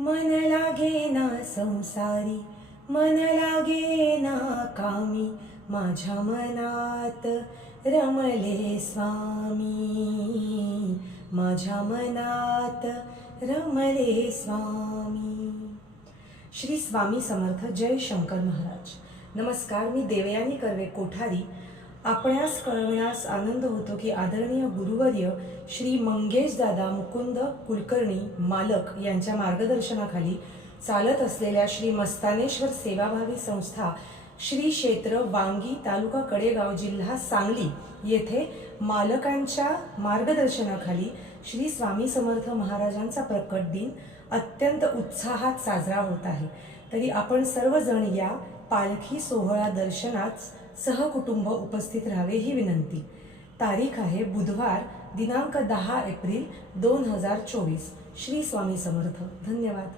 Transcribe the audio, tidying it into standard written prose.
मन लागे ना संसारी, मन लागे ना कामी, माझ्या मनात रमले स्वामी, माझ्या मनात रमले स्वामी. श्री स्वामी समर्थ. जय शंकर महाराज. नमस्कार. मी देवयानी कर्वे कोठारी. आपणास कळविण्यास आनंद होतो की आदरणीय गुरुवर्य श्री मंगेश दादा मुकुंद कुलकर्णी मालक यांच्या मार्गदर्शनाखाली चालत असलेल्या श्री मस्तानेश्वर सेवाभावी संस्था श्री क्षेत्र वांगी तालुका कडेगाव जिल्हा सांगली येथे मालकांच्या मार्गदर्शनाखाली श्री स्वामी समर्थ महाराजांचा प्रकट दिन अत्यंत उत्साहात साजरा होत आहे. तरी आपण सर्वजण या पालखी सोहळा दर्शनात सहकुटुंब उपस्थित राहावे ही विनंती. तारीख आहे बुधवार दिनांक 10 एप्रिल 2024. श्री स्वामी समर्थ. धन्यवाद.